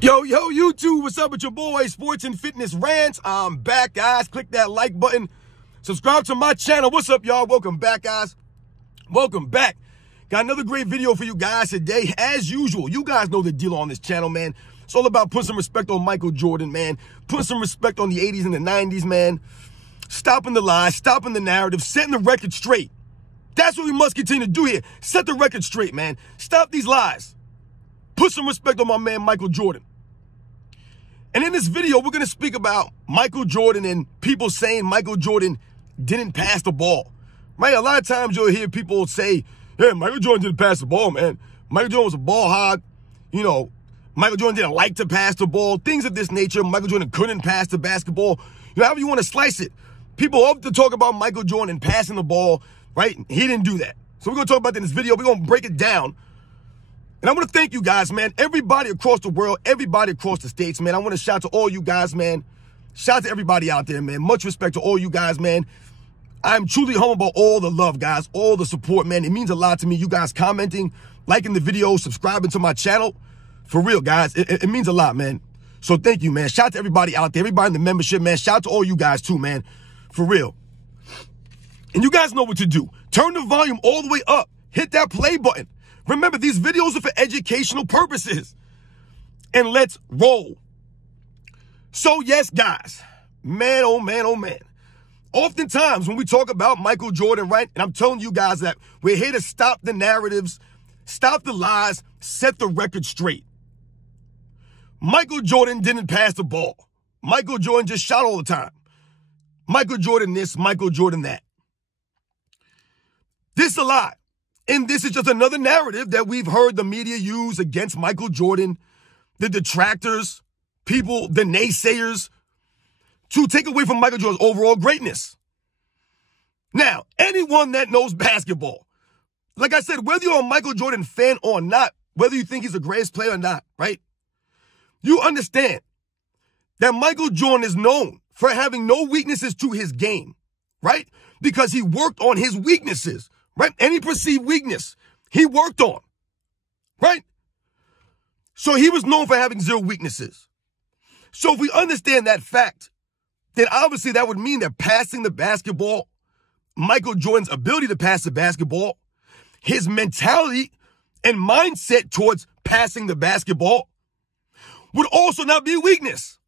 Yo, YouTube, what's up with your boy, Sports and Fitness Rants? I'm back, guys. Click that like button. Subscribe to my channel. What's up, y'all? Welcome back, guys. Welcome back. Got another great video for you guys today. As usual, you guys know the deal on this channel, man. It's all about putting some respect on Michael Jordan, man. Putting some respect on the 80s and the 90s, man. Stopping the lies, stopping the narrative, setting the record straight. That's what we must continue to do here. Set the record straight, man. Stop these lies. Put some respect on my man, Michael Jordan. And in this video, we're going to speak about Michael Jordan and people saying Michael Jordan didn't pass the ball. Right? A lot of times you'll hear people say, hey, Michael Jordan didn't pass the ball, man. Michael Jordan was a ball hog. You know, Michael Jordan didn't like to pass the ball. Things of this nature. Michael Jordan couldn't pass the basketball. You know, however you want to slice it. People love to talk about Michael Jordan passing the ball, right? He didn't do that. So we're going to talk about that in this video. We're going to break it down. And I want to thank you guys, man. Everybody across the world, everybody across the states, man. I want to shout to all you guys, man. Shout out to everybody out there, man. Much respect to all you guys, man. I'm truly humble about all the love, guys, all the support, man. It means a lot to me. You guys commenting, liking the video, subscribing to my channel. For real, guys. It means a lot, man. So thank you, man. Shout out to everybody out there, everybody in the membership, man. Shout out to all you guys, too, man. For real. And you guys know what to do. Turn the volume all the way up. Hit that play button. Remember, these videos are for educational purposes. And let's roll. So, yes, guys. Man, oh, man, oh, man. Oftentimes, when we talk about Michael Jordan, right, and I'm telling you guys that we're here to stop the narratives, stop the lies, set the record straight. Michael Jordan didn't pass the ball. Michael Jordan just shot all the time. Michael Jordan this, Michael Jordan that. This is a lie. And this is just another narrative that we've heard the media use against Michael Jordan, the detractors, people, the naysayers, to take away from Michael Jordan's overall greatness. Now, anyone that knows basketball, like I said, whether you're a Michael Jordan fan or not, whether you think he's the greatest player or not, right? You understand that Michael Jordan is known for having no weaknesses to his game, right? Because he worked on his weaknesses. Right? Any perceived weakness he worked on. Right? So he was known for having zero weaknesses. So if we understand that fact, then obviously that would mean that passing the basketball, Michael Jordan's ability to pass the basketball, his mentality and mindset towards passing the basketball would also not be a weakness.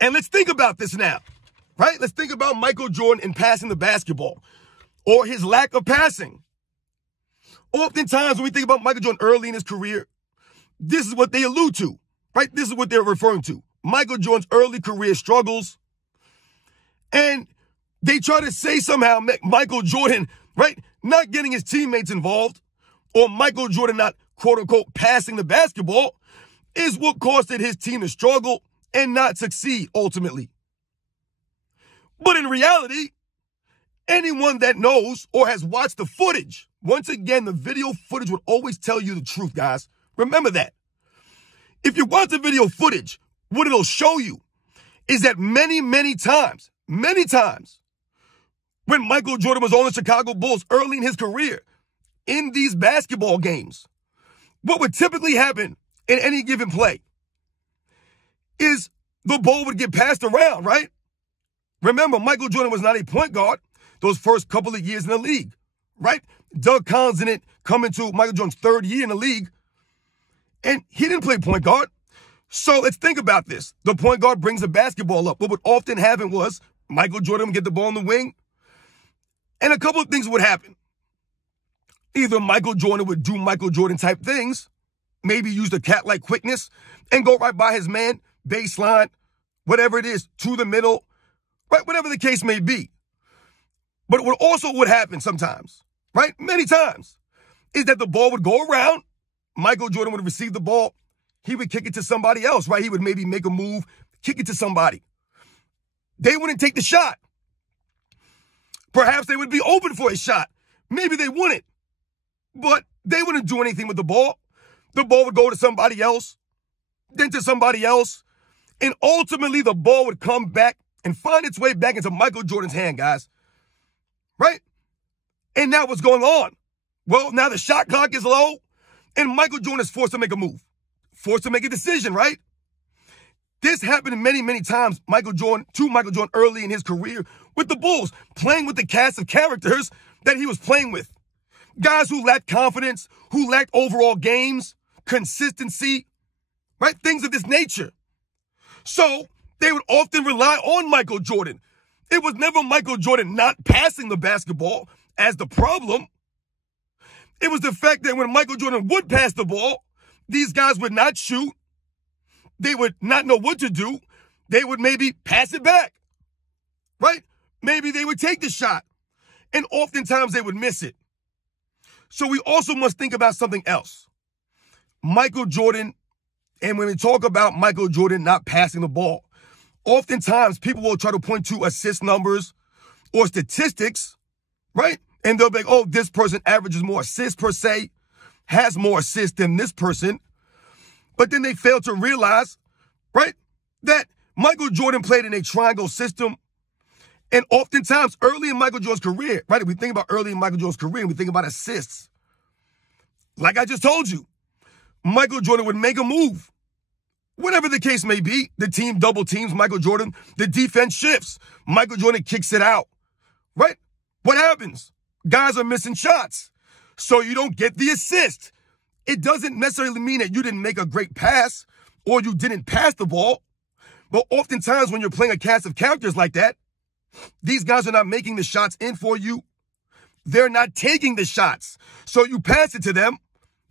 And let's think about this now. Right? Let's think about Michael Jordan and passing the basketball. Or his lack of passing. Oftentimes, when we think about Michael Jordan early in his career, this is what they allude to, right? This is what they're referring to. Michael Jordan's early career struggles. And they try to say somehow Michael Jordan, right, not getting his teammates involved, or Michael Jordan not, quote unquote, passing the basketball, is what caused his team to struggle and not succeed ultimately. But in reality, anyone that knows or has watched the footage, once again, the video footage would always tell you the truth, guys. Remember that. If you watch the video footage, what it'll show you is that many times, when Michael Jordan was on the Chicago Bulls early in his career, in these basketball games, what would typically happen in any given play is the ball would get passed around, right? Remember, Michael Jordan was not a point guard those first couple of years in the league, right? Doug Collins didn't come into Michael Jordan's third year in the league, and he didn't play point guard. So let's think about this. The point guard brings the basketball up. What would often happen was Michael Jordan would get the ball in the wing, and a couple of things would happen. Either Michael Jordan would do Michael Jordan type things, maybe use the cat-like quickness, and go right by his man, baseline, whatever it is, to the middle, right? Whatever the case may be. But what also would happen sometimes, right, many times, is that the ball would go around. Michael Jordan would receive the ball. He would kick it to somebody else, right? He would maybe make a move, kick it to somebody. They wouldn't take the shot. Perhaps they would be open for a shot. Maybe they wouldn't. But they wouldn't do anything with the ball. The ball would go to somebody else, then to somebody else. And ultimately, the ball would come back and find its way back into Michael Jordan's hand, guys. Right? And now what's going on? Well, now the shot clock is low, and Michael Jordan is forced to make a move. forced to make a decision, right? This happened many, many times to Michael Jordan early in his career with the Bulls, playing with the cast of characters that he was playing with. Guys who lacked confidence, who lacked overall games, consistency, right? Things of this nature. So they would often rely on Michael Jordan. It was never Michael Jordan not passing the basketball as the problem. It was the fact that when Michael Jordan would pass the ball, these guys would not shoot. They would not know what to do. They would maybe pass it back, right? Maybe they would take the shot, and oftentimes they would miss it. So we also must think about something else. Michael Jordan, and when we talk about Michael Jordan not passing the ball, oftentimes people will try to point to assist numbers or statistics, right? And they'll be like, oh, this person averages more assists per se, has more assists than this person. But then they fail to realize, right, that Michael Jordan played in a triangle system. And oftentimes, early in Michael Jordan's career, right, if we think about early in Michael Jordan's career, and we think about assists, like I just told you, Michael Jordan would make a move. Whatever the case may be, the team double teams Michael Jordan, the defense shifts, Michael Jordan kicks it out, right? What happens? Guys are missing shots, so you don't get the assist. It doesn't necessarily mean that you didn't make a great pass or you didn't pass the ball, but oftentimes when you're playing a cast of characters like that, these guys are not making the shots in for you. They're not taking the shots. So you pass it to them.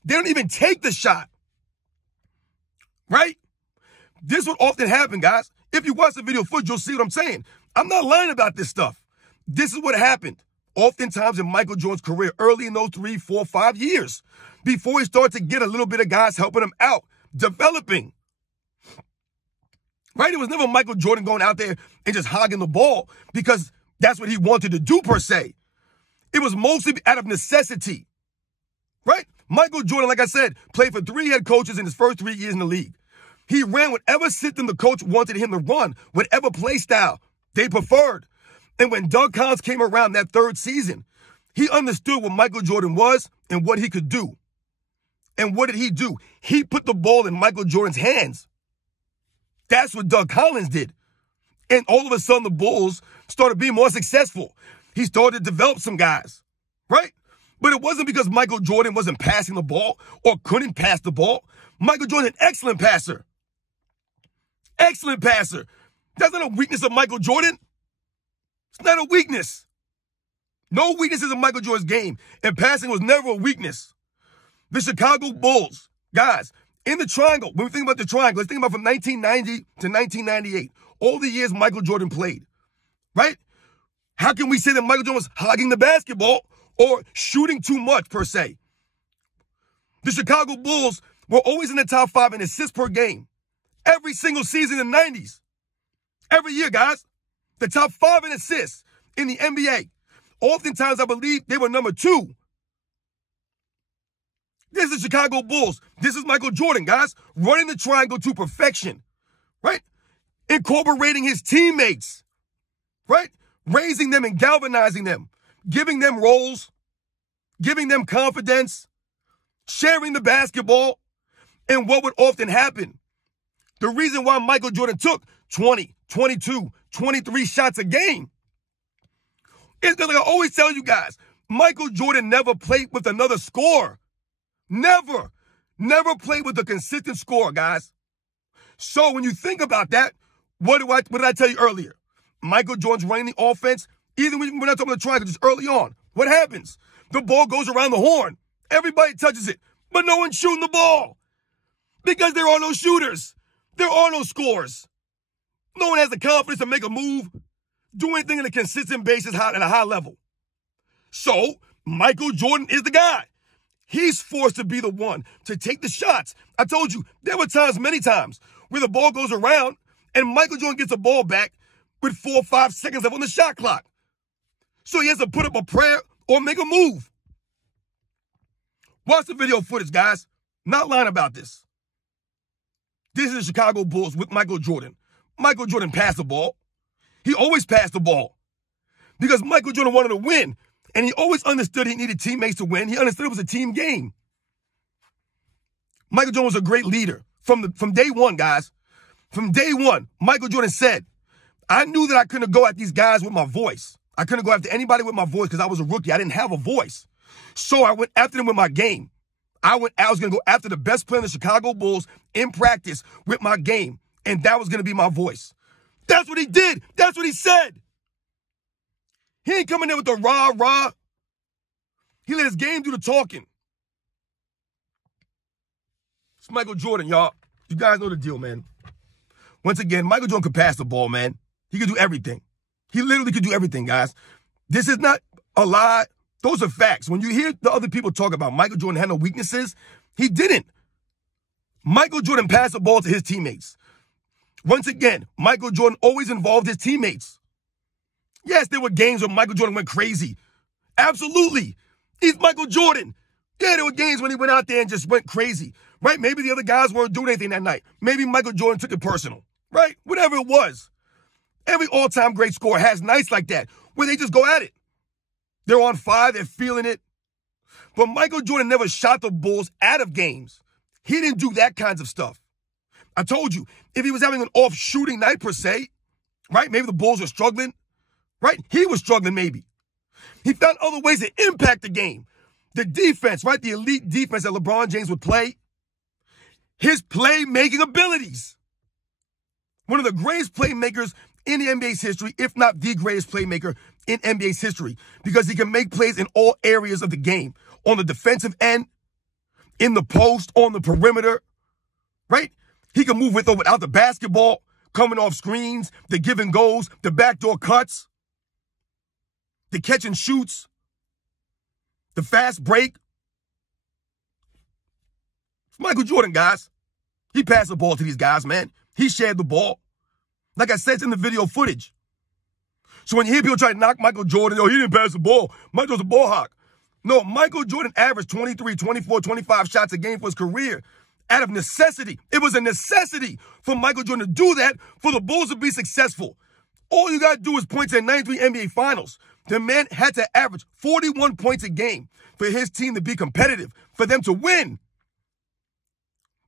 They don't even take the shot, right? This would often happen, guys. If you watch the video footage, you'll see what I'm saying. I'm not lying about this stuff. This is what happened oftentimes in Michael Jordan's career, early in those 3, 4, 5 years, before he started to get a little bit of guys helping him out, developing. Right? It was never Michael Jordan going out there and just hogging the ball because that's what he wanted to do per se. It was mostly out of necessity. Right? Michael Jordan, like I said, played for 3 head coaches in his first 3 years in the league. He ran whatever system the coach wanted him to run, whatever play style they preferred. And when Doug Collins came around that 3rd season, he understood what Michael Jordan was and what he could do. And what did he do? He put the ball in Michael Jordan's hands. That's what Doug Collins did. And all of a sudden, the Bulls started being more successful. He started to develop some guys, right? But it wasn't because Michael Jordan wasn't passing the ball or couldn't pass the ball. Michael Jordan, an excellent passer. Excellent passer. That's not a weakness of Michael Jordan. It's not a weakness. No weaknesses in Michael Jordan's game, and passing was never a weakness. The Chicago Bulls, guys, in the triangle, when we think about the triangle, let's think about from 1990 to 1998, all the years Michael Jordan played, right? How can we say that Michael Jordan was hogging the basketball or shooting too much, per se? The Chicago Bulls were always in the top 5 in assists per game. Every single season in the 90s. Every year, guys. The top 5 in assists in the NBA. Oftentimes, I believe they were number 2. This is Chicago Bulls. This is Michael Jordan, guys, running the triangle to perfection, right? Incorporating his teammates, right? Raising them and galvanizing them, giving them roles, giving them confidence, sharing the basketball. And what would often happen? The reason why Michael Jordan took 20, 22, 23 shots a game is because, like I always tell you guys, Michael Jordan never played with another scorer. Never played with a consistent score, guys. So when you think about that, what did I tell you earlier? Michael Jordan's running the offense, even when we're not talking about the triangle, just early on. What happens? The ball goes around the horn. Everybody touches it, but no one's shooting the ball because there are no shooters. There are no scores. No one has the confidence to make a move, do anything on a consistent basis at a high level. So Michael Jordan is the guy. He's forced to be the one to take the shots. I told you, there were times, many times, where the ball goes around and Michael Jordan gets the ball back with 4 or 5 seconds left on the shot clock. So he has to put up a prayer or make a move. Watch the video footage, guys. Not lying about this. This is the Chicago Bulls with Michael Jordan. Michael Jordan passed the ball. He always passed the ball because Michael Jordan wanted to win. And he always understood he needed teammates to win. He understood it was a team game. Michael Jordan was a great leader, from day one, guys. From day one, Michael Jordan said, I knew that I couldn't go at these guys with my voice. I couldn't go after anybody with my voice because I was a rookie. I didn't have a voice. So I went after them with my game. I was going to go after the best player in the Chicago Bulls in practice with my game. And that was going to be my voice. That's what he did. That's what he said. He ain't coming in with the rah-rah. He let his game do the talking. It's Michael Jordan, y'all. You guys know the deal, man. Once again, Michael Jordan could pass the ball, man. He could do everything. He literally could do everything, guys. This is not a lie. Those are facts. When you hear the other people talk about Michael Jordan had no weaknesses, he didn't. Michael Jordan passed the ball to his teammates. Once again, Michael Jordan always involved his teammates. Yes, there were games where Michael Jordan went crazy. Absolutely. He's Michael Jordan. Yeah, there were games when he went out there and just went crazy, right? Maybe the other guys weren't doing anything that night. Maybe Michael Jordan took it personal, right? Whatever it was. Every all-time great scorer has nights like that where they just go at it. They're on fire. They're feeling it. But Michael Jordan never shot the Bulls out of games. He didn't do that kinds of stuff. I told you, if he was having an off shooting night per se, right? Maybe the Bulls were struggling, right? He was struggling maybe. He found other ways to impact the game. The defense, right? The elite defense that LeBron James would play. His playmaking abilities. One of the greatest playmakers in the NBA's history, if not the greatest playmaker in NBA's history, because he can make plays in all areas of the game. On the defensive end, in the post, on the perimeter, right? He can move with or without the basketball, coming off screens, the give and goes, the backdoor cuts, the catch and shoots, the fast break. It's Michael Jordan, guys. He passed the ball to these guys, man. He shared the ball. Like I said, it's in the video footage. So when you hear people try to knock Michael Jordan, he didn't pass the ball. Michael's a ball hawk. No, Michael Jordan averaged 23, 24, 25 shots a game for his career out of necessity. It was a necessity for Michael Jordan to do that for the Bulls to be successful. All you got to do is point to the 93 NBA Finals. The man had to average 41 points a game for his team to be competitive, for them to win.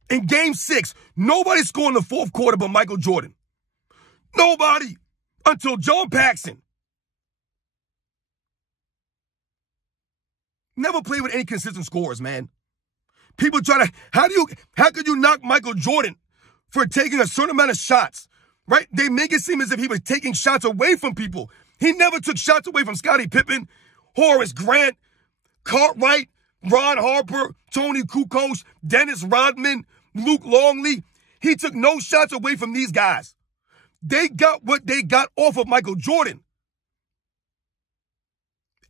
In Game 6, nobody scored in the fourth quarter but Michael Jordan. Nobody. Until John Paxson. Never played with any consistent scores, man. People try to, how could you knock Michael Jordan for taking a certain amount of shots, right? They make it seem as if he was taking shots away from people. He never took shots away from Scottie Pippen, Horace Grant, Cartwright, Ron Harper, Tony Kukoc, Dennis Rodman, Luke Longley. He took no shots away from these guys. They got what they got off of Michael Jordan.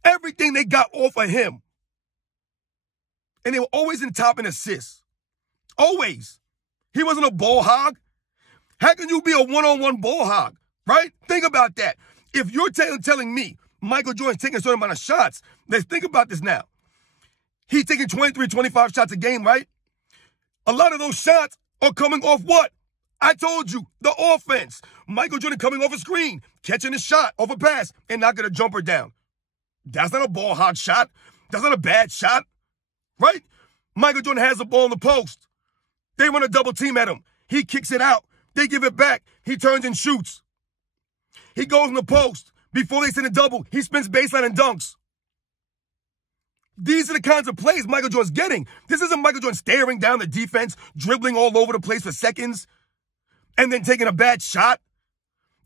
Everything they got off of him. And they were always in top in assists. Always. He wasn't a ball hog. How can you be a one-on-one ball hog, right? Think about that. If you're telling me Michael Jordan's taking a certain amount of shots, let's think about this now. He's taking 23, 25 shots a game, right? A lot of those shots are coming off what? I told you, the offense. Michael Jordan coming off a screen, catching a shot off a pass, and knocking a jumper down. That's not a ball hog shot. That's not a bad shot, right? Michael Jordan has the ball in the post. They run a double team at him. He kicks it out. They give it back. He turns and shoots. He goes in the post. Before they send a double, he spins baseline and dunks. These are the kinds of plays Michael Jordan's getting. This isn't Michael Jordan staring down the defense, dribbling all over the place for seconds, and then taking a bad shot.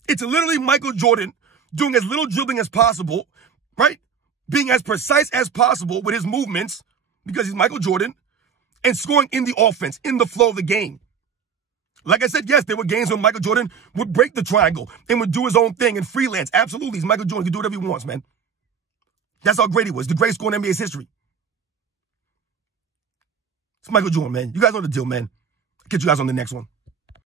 It's literally Michael Jordan doing as little dribbling as possible, right? Being as precise as possible with his movements, because he's Michael Jordan, and scoring in the offense, in the flow of the game. Like I said, yes, there were games when Michael Jordan would break the triangle and would do his own thing and freelance. Absolutely, he's Michael Jordan. He can do whatever he wants, man. That's how great he was. The greatest scorer in NBA's history. It's Michael Jordan, man. You guys know the deal, man. I'll catch you guys on the next one.